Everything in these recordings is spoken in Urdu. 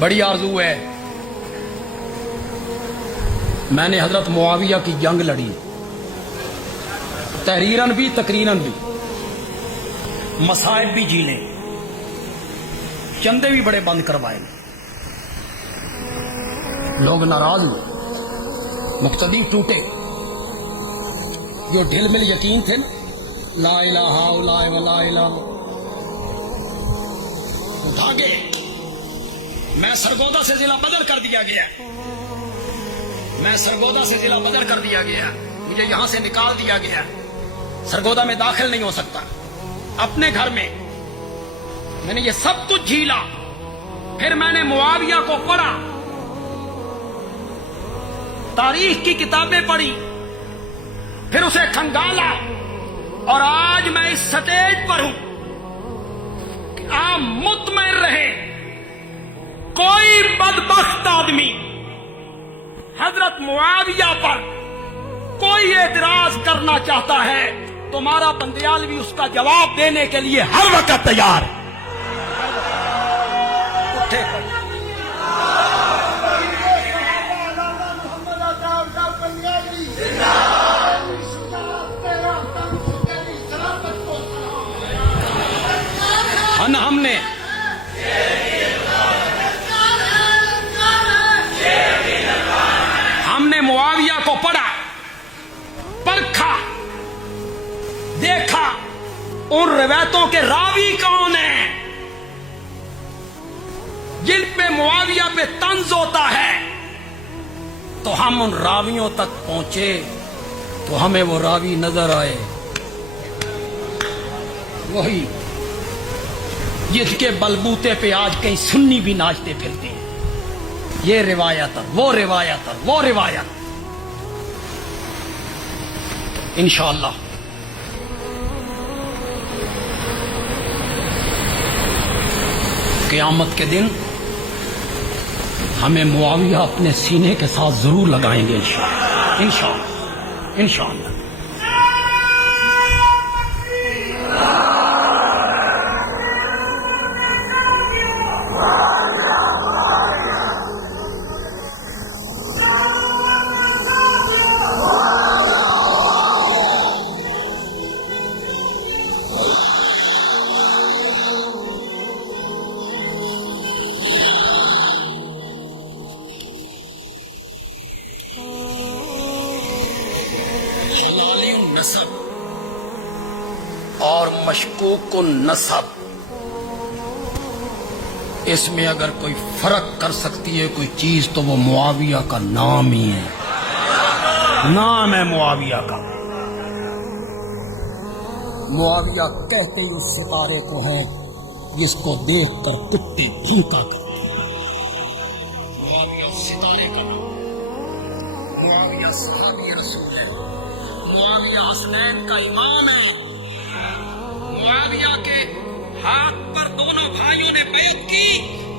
بڑی آرزو ہے، میں نے حضرت معاویہ کی جنگ لڑی، تحریراً بھی تقریراً بھی، مصائب بھی جھیلے، چندے بھی بڑے بند کروائے، لوگ ناراض ہوئے، مقتدی ٹوٹے، جو ڈھل مل یقین تھے نا، لا الہ الا اللہ ولا الہ، بھاگے۔ میں سرگودا سے ضلع بدر کر دیا گیا، میں سرگودا سے ضلع بدر کر دیا گیا، مجھے یہاں سے نکال دیا گیا، سرگودا میں داخل نہیں ہو سکتا، اپنے گھر میں میں نے یہ سب کچھ جھیلا۔ پھر میں نے معاویہ کو پڑھا، تاریخ کی کتابیں پڑھی، پھر اسے کھنگالا، اور آج میں اس سٹیج پر ہوں کہ آپ مطمئن رہے، کوئی بدبخت آدمی حضرت معاویہ پر کوئی اعتراض کرنا چاہتا ہے، تمہارا بندیال بھی اس کا جواب دینے کے لیے ہر وقت تیار ہے۔ اٹھے ہم نے معاویہ کو پڑھا، پرکھا، دیکھا ان روایتوں کے راوی کون ہیں جن پہ معاویہ پہ طنز ہوتا ہے، تو ہم ان راویوں تک پہنچے تو ہمیں وہ راوی نظر آئے، وہی جس کے بلبوتے پہ آج کئی سنی بھی ناچتے پھرتے ہیں، یہ روایت وہ روایت وہ روایت۔ انشاءاللہ قیامت کے دن ہمیں معاویہ اپنے سینے کے ساتھ ضرور لگائیں گے، انشاءاللہ انشاءاللہ انشاءاللہ۔ نسب اور مشکوک النسب، اس میں اگر کوئی فرق کر سکتی ہے کوئی چیز تو وہ معاویہ کا نام ہی ہے، نام ہے معاویہ کا۔ معاویہ کہتے ہی اس ستارے کو ہے جس کو دیکھ کر کتے بھونکا کرتے ہیں، معاویہ ستارے کا نام، معاویہ صحابی رسول ہے، معاویہ حسنین کا امام ہے، معاویہ کے ہاتھ پر دونوں بھائیوں نے بیعت کی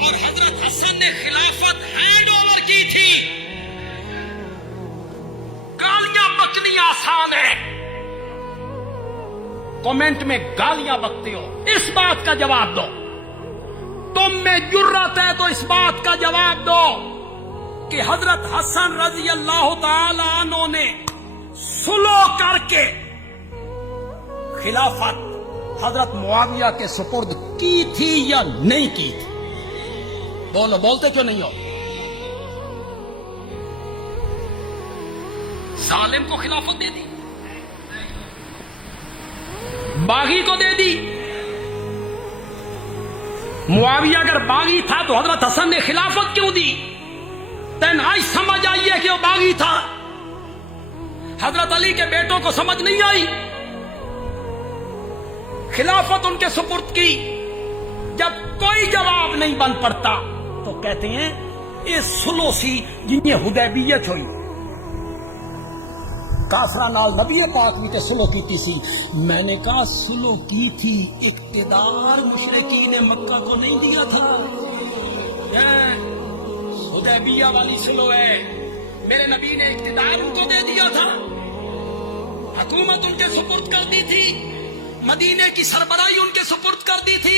اور حضرت حسن نے خلافت ہینڈ اوور کی تھی۔ گالیاں بکنی آسان ہے، کمنٹ میں گالیاں بکتے ہو، اس بات کا جواب دو، تم میں جرأت ہے تو اس بات کا جواب دو کہ حضرت حسن رضی اللہ تعالی عنہ نے سلو کر کے خلافت حضرت معاویہ کے سپرد کی تھی یا نہیں کی تھی؟ بولو، بولتے کیوں نہیں ہو؟ ظالم کو خلافت دے دی، باغی کو دے دی۔ معاویہ اگر باغی تھا تو حضرت حسن نے خلافت کیوں دی؟ تنہائی سمجھ آئی ہے کہ وہ باغی تھا، حضرت علی کے بیٹوں کو سمجھ نہیں آئی، خلافت ان کے سپرد کی۔ جب کوئی جواب نہیں بن پڑتا تو کہتے ہیں یہ سلو سی جن حدیبیت ہوئی، کافرہ نال نبی پاک بھی تے سلو کیتی سی۔ میں نے کہا سلو کی تھی، اقتدار مشرکین مکہ کو نہیں دیا تھا، حدیبیہ والی سلو ہے، میرے نبی نے اقتدار ان کو دے دیا تھا، حکومت ان کے سپرد کر دی تھی، مدینے کی سربراہی ان کے سپرد کر دی تھی۔